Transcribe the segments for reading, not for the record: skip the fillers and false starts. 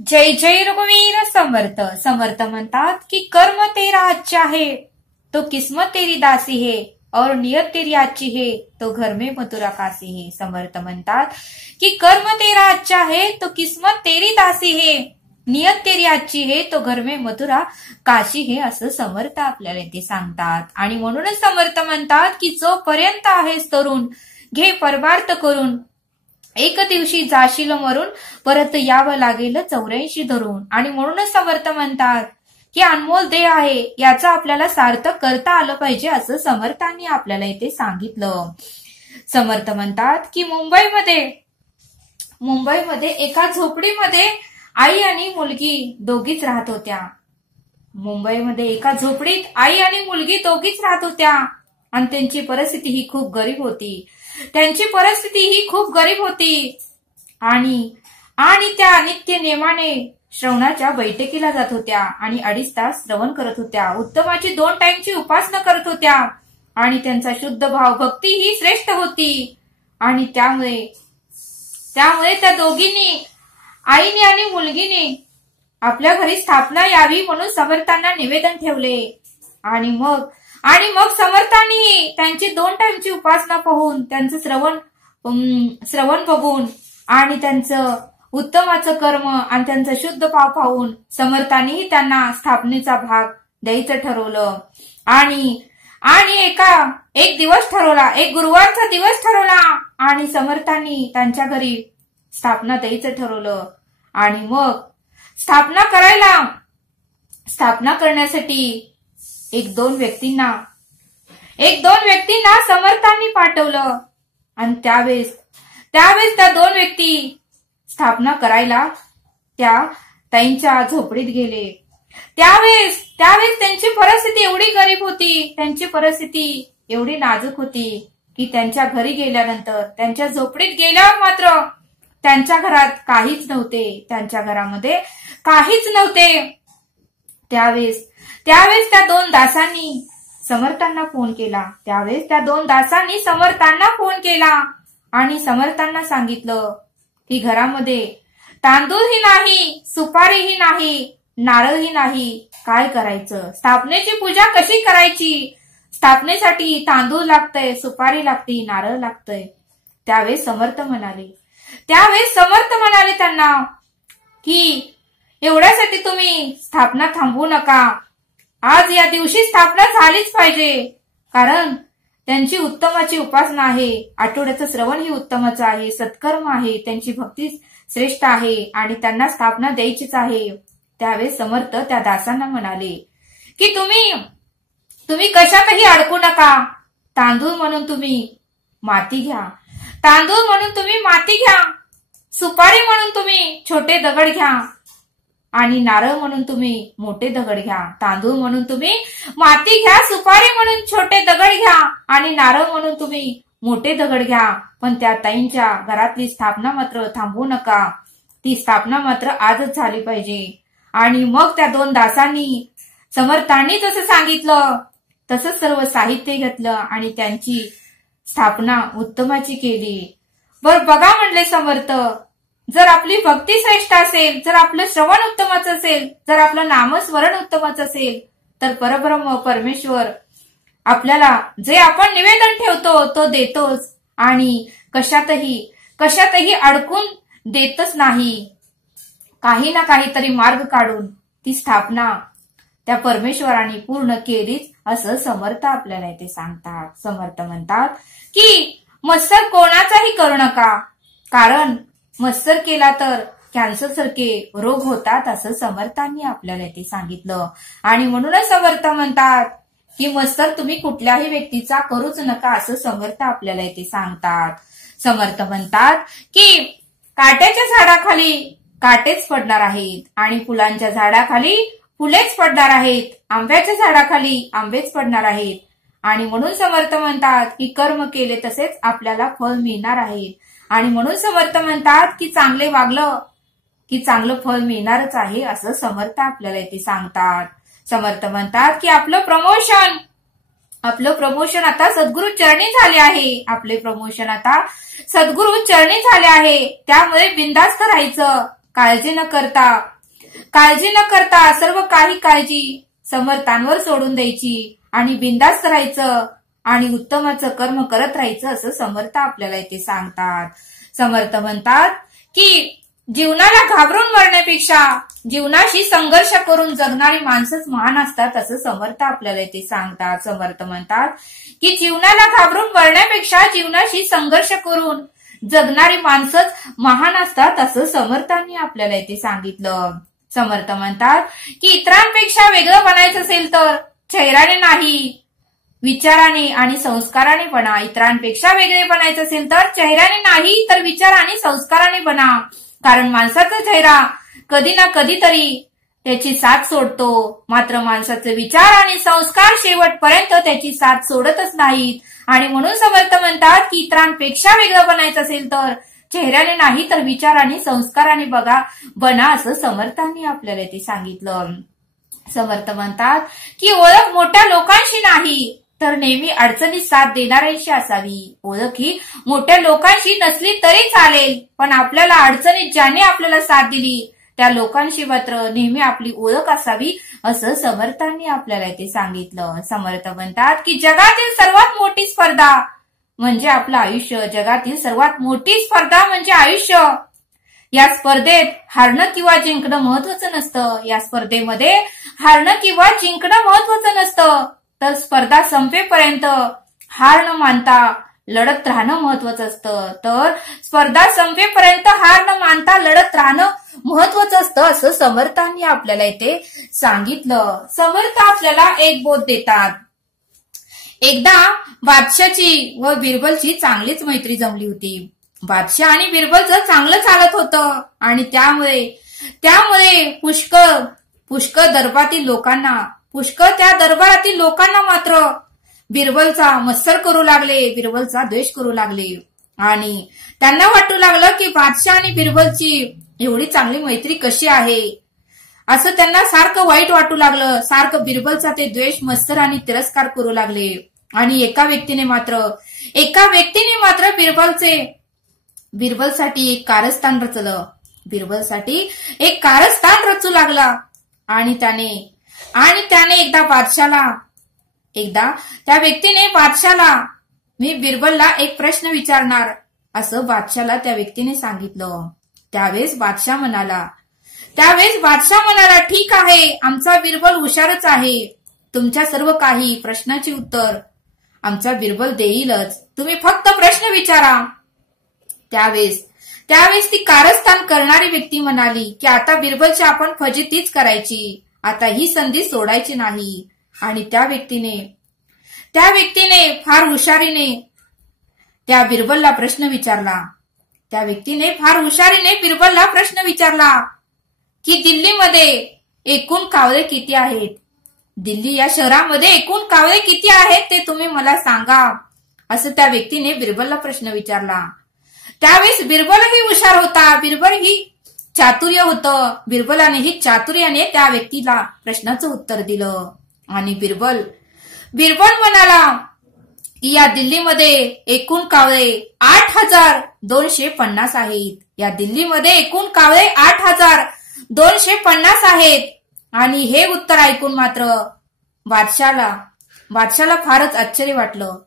जय जय रघुवीर समर्थ। समर्थ म्हणतात की कर्म तेरा अच्छा है तो किस्मत तेरी दासी है और नियत तेरी अच्छी है तो घर में मथुरा काशी है। समर्थ म्हणतात की कर्म तेरा अच्छा है तो किस्मत तेरी दासी है, नियत तेरी अच्छी है तो घर में मथुरा काशी है, असं समर्थ आपल्याला ते सांगतात। आणि म्हणूनच समर्थ म्हणतात की जोपर्यंत आहेस तरुण घे परमार्थ करून, एक दिवशी जाशील मरून परत यावं लागेल 84 धरून। आणि म्हणूनच समर्थ म्हणतात की अनमोल देह आहे याचा आपल्याला सार्थक करता आलं पाहिजे, असं समर्थांनी आपल्याला इथे सांगितलं। समर्थ म्हणतात की मुंबईमध्ये एका झोपडीमध्ये आई आणि मुलगी दोघीच राहत होत्या। मुंबईमध्ये एका झोपडीत आई आणि मुलगी दोघीच राहत होत्या आणि त्यांची परिस्थिती ही खूप गरीब होती। आणि त्या नित्य नेमाने श्रवणाच्या बैठकीला जात होत्या आणि 2.5 तास श्रवण करत होत्या। उत्तमाची 2 टाइमची उपासना करत होत्या आणि त्यांचा शुद्ध भाव भक्ती ही श्रेष्ठ होती। आणि त्यामुळे त्या दोघींनी, आईने आणि मुलगीने आपल्या घरी स्थापना यावी म्हणून समर्थांना निवेदन ठेवले। आणि मग समर्थांनी त्यांची 2 टाइमची उपासना पाहून, त्यांचं श्रवण बघून आणि त्यांचं उत्तमाचं कर्म आणि त्यांचं शुद्ध भाव पाहून समर्थांनीही त्यांना स्थापनेचा भाग द्यायचं ठरवलं। आणि एक दिवस ठरवला, एक गुरुवारचा दिवस ठरवला आणि समर्थांनी त्यांच्या घरी स्थापना द्यायचं ठरवलं। आणि मग स्थापना करण्यासाठी एक दोन व्यक्तींना समर्थांनी पाठवलं। आणि त्यावेळेस त्या 2 व्यक्ती स्थापना करायला त्या ताईंच्या झोपडीत गेले। त्यावेळेस त्यांची परिस्थिती एवढी गरीब होती, त्यांची परिस्थिती एवढी नाजूक होती की त्यांच्या घरी गेल्यानंतर, त्यांच्या झोपडीत गेल्यावर मात्र त्यांच्या घरात काहीच नव्हते, त्यांच्या घरामध्ये काहीच नव्हते। त्यावेळेस त्या 2 दासांनी समर्थांना फोन केला आणि समर्थांना सांगितलं की घरामध्ये तांदूळही नाही, सुपारीही नाही, नारळही नाही, काय करायचं? स्थापनेची पूजा कशी करायची? स्थापनेसाठी तांदूळ लागतंय, सुपारी लागते, नारळ लागतंय। त्यावेळेस समर्थ म्हणाले त्यांना की एवढ्यासाठी तुम्ही स्थापना थांबवू नका, आज या दिवशी स्थापना झालीच पाहिजे, कारण त्यांची उत्तमाची उपासना आहे, आठवड्याचं श्रवण ही उत्तमाचं आहे, सत्कर्म आहे, त्यांची भक्ती श्रेष्ठ आहे आणि त्यांना स्थापना द्यायचीच आहे। त्यावेळेस समर्थ त्या दासांना म्हणाले की तुम्ही कशातही अडकू नका, तांदूळ म्हणून तुम्ही माती घ्या, सुपारी म्हणून तुम्ही छोटे दगड घ्या आणि नारळ म्हणून तुम्ही मोठे दगड घ्या। तांदूळ म्हणून तुम्ही माती घ्या, सुपारी म्हणून छोटे दगड घ्या आणि नारळ म्हणून तुम्ही मोठे दगड घ्या, पण त्या ताईंच्या घरातली स्थापना मात्र थांबवू नका, ती स्थापना मात्र आजच झाली पाहिजे। आणि मग त्या 2 दासांनी समर्थांनी जसं सांगितलं तसंच सर्व साहित्य घेतलं आणि त्यांची स्थापना उत्तमाची केली। बघा म्हणले समर्थ, जर आपली भक्ती श्रेष्ठ असेल, जर आपलं श्रवण उत्तमाचं असेल, जर आपलं नामस्मरण उत्तमाचं असेल, तर परब्रह्म परमेश्वर आपल्याला जे आपण निवेदन ठेवतो तो देतोच आणि कशातही अडकून देतच नाही। काही ना काहीतरी मार्ग काढून ती स्थापना त्या परमेश्वराने पूर्ण केलीच, असं समर्थ आपल्याला इथे सांगतात। समर्थ म्हणतात की मत्सर कोणाचाही करू नका, कारण मत्सर केला तर कॅन्सर सारखे रोग होतात, असं समर्थांनी आपल्याला इथे सांगितलं। आणि म्हणूनच समर्थ म्हणतात की मत्सर तुम्ही कुठल्याही व्यक्तीचा करूच नका, असं समर्थ आपल्याला इथे सांगतात। समर्थ म्हणतात की काट्याच्या झाडाखाली काटेच पडणार आहेत आणि फुलांच्या झाडाखाली फुलेच पडणार आहेत, आंब्याच्या झाडाखाली आंबेच पडणार आहेत। आणि म्हणून समर्थ म्हणतात की कर्म केले तसेच आपल्याला फळ मिळणार आहे। आणि म्हणून समर्थ म्हणतात की चांगले वागलं की चांगलं फळ मिळणारच आहे, असं समर्थ आपल्याला इथे सांगतात। समर्थ म्हणतात की आपलं प्रमोशन आता सद्गुरु चरणी झाले आहे, त्यामुळे बिनधास्त राहायचं, काळजी न करता सर्व काही काळजी समर्थांवर सोडून द्यायची आणि बिनधास्त राहायचं आणि उत्तमाचं कर्म करत राहायचं असं समर्थ आपल्याला इथे सांगतात. समर्थ म्हणतात की जीवनाला घाबरून मरण्यापेक्षा जीवनाशी संघर्ष करून जगणारी माणसंच महान असतात असं समर्थ आपल्याला इथे सांगतात. समर्थ म्हणतात की जीवनाला घाबरून मरण्यापेक्षा जीवनाशी संघर्ष करून जगणारी माणसंच महान असतात असं समर्थांनी आपल्याला इथे सांगितलं. समर्थ म्हणतात की इतरांपेक्षा वेगळं बनायचं असेल तर चेहऱ्याने नाही विचाराने आणि संस्काराने बना. इतरांपेक्षा वेगळे बनायचं असेल तर चेहऱ्याने नाही तर विचार आणि संस्काराने बना. कारण माणसाचा चेहरा कधी ना कधीतरी त्याची साथ सोडतो, मात्र माणसाचे विचार आणि संस्कार शेवटपर्यंत त्याची साथ सोडतच नाहीत. आणि म्हणून समर्थ म्हणतात की इतरांपेक्षा वेगळं बनायचं असेल तर चेहऱ्याने नाही तर विचार आणि संस्काराने बना असं समर्थांनी आपल्याला ते सांगितलं. समर्थ म्हणतात की ओळख मोठ्या लोकांशी नाही तर नेहमी अडचणीत साथ देणाऱ्यांशी असावी. ओळख ही मोठ्या लोकांशी नसली तरी चालेल, पण आपल्याला अडचणीत ज्याने आपल्याला साथ दिली त्या लोकांशी मात्र नेहमी आपली ओळख असावी असं समर्थांनी आपल्याला ते सांगितलं. समर्थ म्हणतात की जगातील सर्वात मोठी स्पर्धा म्हणजे आपलं आयुष्य. जगातील सर्वात मोठी स्पर्धा म्हणजे आयुष्य. या स्पर्धेत हारणं किंवा जिंकणं महत्वाचं नसतं. या स्पर्धेमध्ये हारणं किंवा जिंकणं महत्वाचं नसतं, तर स्पर्धा संपेपर्यंत हार न मानता लढत राहणं महत्वाचं असतं. तर स्पर्धा संपेपर्यंत हार न मानता लढत राहणं महत्वाचं असतं असं समर्थांनी आपल्याला इथे सांगितलं. समर्थ आपल्याला एक बोध देतात. एकदा बादशाची व बिरबलची चांगलीच मैत्री जमली होती. बादशाह आणि बिरबलचं चांगलं चालत होतं आणि त्यामुळे पुष्कळ त्या दरबारातील लोकांना मात्र बिरबलचा मत्सर करू लागले, बिरबलचा द्वेष करू लागले. आणि त्यांना वाटू लागलं की बादशाह आणि बिरबलची एवढी चांगली मैत्री कशी आहे असं त्यांना सारखं वाईट वाटू लागलं. सारखं बिरबलचा ते द्वेष, मत्सर आणि तिरस्कार करू लागले. आणि एका व्यक्तीने मात्र बिरबलसाठी एक कारस्थान रचलं. बिरबलसाठी एक कारस्थान रचू लागला. आणि त्याने एकदा त्या व्यक्तीने बादशाला मी बिरबलला एक प्रश्न विचारणार असं बादशाला त्या व्यक्तीने सांगितलं. त्यावेळेस बादशाह म्हणाला ठीक आहे, आमचा बिरबल हुशारच आहे. तुमच्या सर्व काही प्रश्नाची उत्तर आमचा बिरबल देईलच. तुम्ही फक्त प्रश्न विचारा. त्यावेळेस ती कारस्थान करणारी व्यक्ती म्हणाली की आता बिरबलची आपण फजितीच करायची. आता ही संधी सोडायची नाही. आणि त्या व्यक्तीने फार हुशारीने त्या बिरबलला प्रश्न विचारला की दिल्लीमध्ये एकूण कावळे किती आहेत? दिल्ली या शहरामध्ये एकूण कावळे किती आहेत ते तुम्ही मला सांगा असं त्या व्यक्तीने बिरबलला प्रश्न विचारला. त्यावेळेस बिरबलही हुशार होता. बिरबल ही चातुर्य होतं. बिरबलानेही चातुर्याने त्या व्यक्तीला प्रश्नाचं उत्तर दिलं. आणि बिरबल म्हणाला की या दिल्लीमध्ये एकूण कावळे 8,250 आहेत. या दिल्लीमध्ये एकूण कावळे 8,250 आहेत. आणि हे उत्तर ऐकून मात्र बादशाला फारच आश्चर्य वाटलं.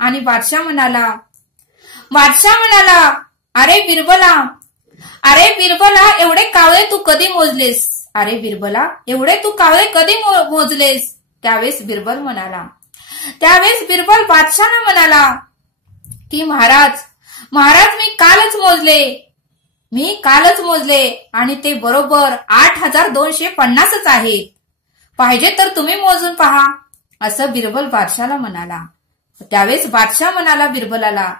आणि बादशाह म्हणाला अरे बिरबला एवढे कावळे तू कधी मोजलेस? त्यावेळेस बिरबल बादशाहला म्हणाला की महाराज मी कालच मोजले आणि ते बरोबर 8,250च आहेत. पाहिजे तर तुम्ही मोजून पहा असं बिरबल बादशाहला म्हणाला. त्यावेळेस बादशाह म्हणाला बिरबलाला,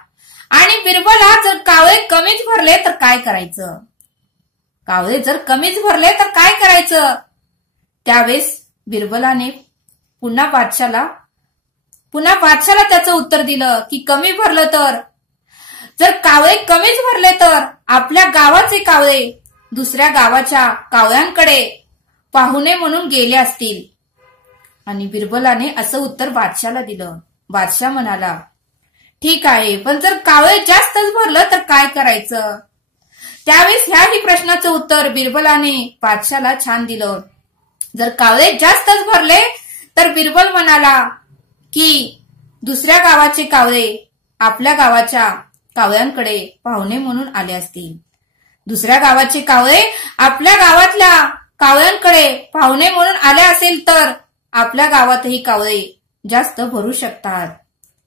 आणि बिरबला जर कावळे कमीच भरले तर काय करायचं? त्यावेळेस बिरबलाने पुन्हा बादशाला त्याचं उत्तर दिलं की जर कावळे कमीच भरले तर आपल्या गावाचे कावळे दुसऱ्या गावाच्या कावळ्यांकडे पाहुणे म्हणून गेले असतील. आणि बिरबलाने असं उत्तर बादशाला दिलं. बादशाह म्हणाला ठीक आहे, पण जर कावळे जास्तच भरलं तर काय करायचं? त्यावेळेस ह्याही प्रश्नाचं उत्तर बिरबलाने बादशाला छान दिलं. जर कावळे जास्तच भरले तर बिरबल म्हणाला की दुसऱ्या गावाचे कावळे आपल्या गावाच्या कावळ्यांकडे पाहुणे म्हणून आले असतील. दुसऱ्या गावाचे कावळे आपल्या गावातल्या कावळ्यांकडे पाहुणे म्हणून आले असेल तर आपल्या गावातही कावळे जास्त भरू शकतात,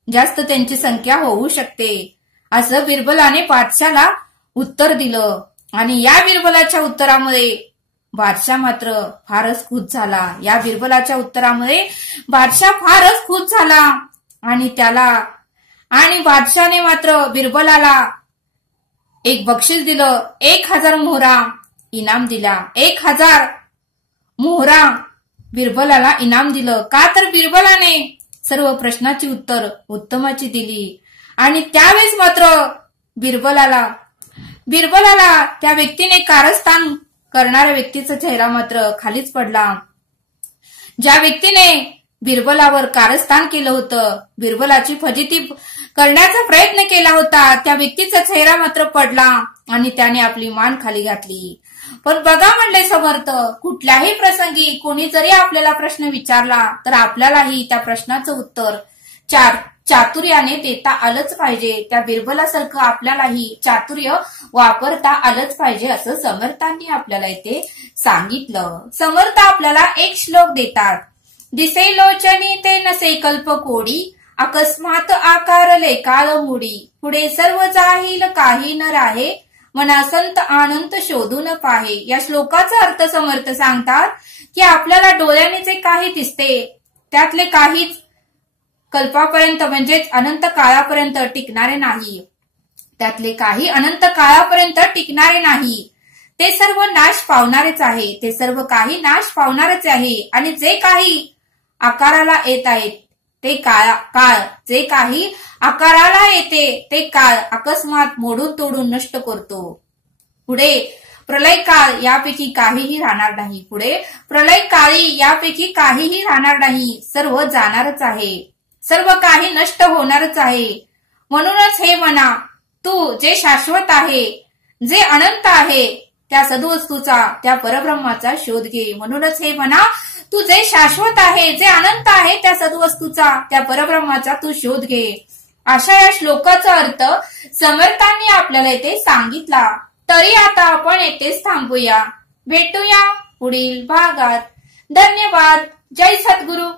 जास्त त्यांची संख्या होऊ शकते, असं बिरबलाने बादशाला उत्तर दिलं. आणि या बिरबलाच्या उत्तरामुळे बादशाह मात्र फारच खुश झाला. या बिरबलाच्या उत्तरामुळे बादशाह फारच खुश झाला आणि बादशाहने मात्र बिरबलाला एक बक्षीस दिलं. 1000 मोहरा इनाम दिला. 1000 मोहरा बिरबलाला इनाम दिलं. का तर बिरबलाने सर्व प्रश्नाची उत्तर उत्तमाची दिली. आणि त्यावेळेस मात्र बिरबलाला त्या व्यक्तीने कारस्थान करणाऱ्या व्यक्तीचा चेहरा मात्र खालीच पडला. ज्या व्यक्तीने बिरबलावर कारस्थान केलं होतं, बिरबलाची फजिती करण्याचा प्रयत्न केला होता, त्या व्यक्तीचा चेहरा मात्र पडला आणि त्याने आपली मान खाली घातली. पण बघा म्हणले समर्थ, कुठल्याही प्रसंगी कोणी जरी आपल्याला प्रश्न विचारला तर आपल्यालाही त्या प्रश्नाचं उत्तर चातुर्याने देता आलंच पाहिजे. त्या बिरबलासारखं आपल्यालाही चातुर्य वापरता आलंच पाहिजे असं समर्थांनी आपल्याला इथे सांगितलं. समर्थ आपल्याला एक श्लोक देतात. दिसे लोचनी ते नसे कल्प कोडी, अकस्मात आकारले काळ मुडी, पुढे सर्व जाहील काही न राहे, मना संत आनंद शोधून पाहे. या श्लोकाचा अर्थ समर्थ सांगतात की आपल्याला डोळ्याने जे काही दिसते त्यातले काहीच कल्पापर्यंत म्हणजेच अनंत काळापर्यंत टिकणारे नाही. त्यातले काही अनंत काळापर्यंत टिकणारे नाही. ते सर्व नाश पावणारेच आहे. ते सर्व काही नाश पावणारच आहे. आणि जे काही आकाराला येत आहेत ते काळ जे काही आकाराला येते ते काळ अकस्मात मोडून तोडून नष्ट करतो. पुढे प्रलय काळ यापैकी काहीही राहणार नाही. पुढे प्रलय काळी यापैकी काहीही राहणार नाही. सर्व जाणारच आहे. सर्व काही नष्ट होणारच आहे. म्हणूनच हे मना, तू जे शाश्वत आहे, जे अनंत आहे, त्या सद्वस्तूचा, त्या परब्रह्माचा शोध घे. म्हणूनच हे मना, तू जे शाश्वत आहे, जे अनंत आहे, त्या सद्वस्तूचा, त्या परब्रह्माचा तू शोध घे. अशा या श्लोकाचा अर्थ समर्थांनी आपल्याला इथे सांगितला. तरी आता आपण येथेच थांबूया. भेटूया पुढील भागात. धन्यवाद. जय सद्गुरु.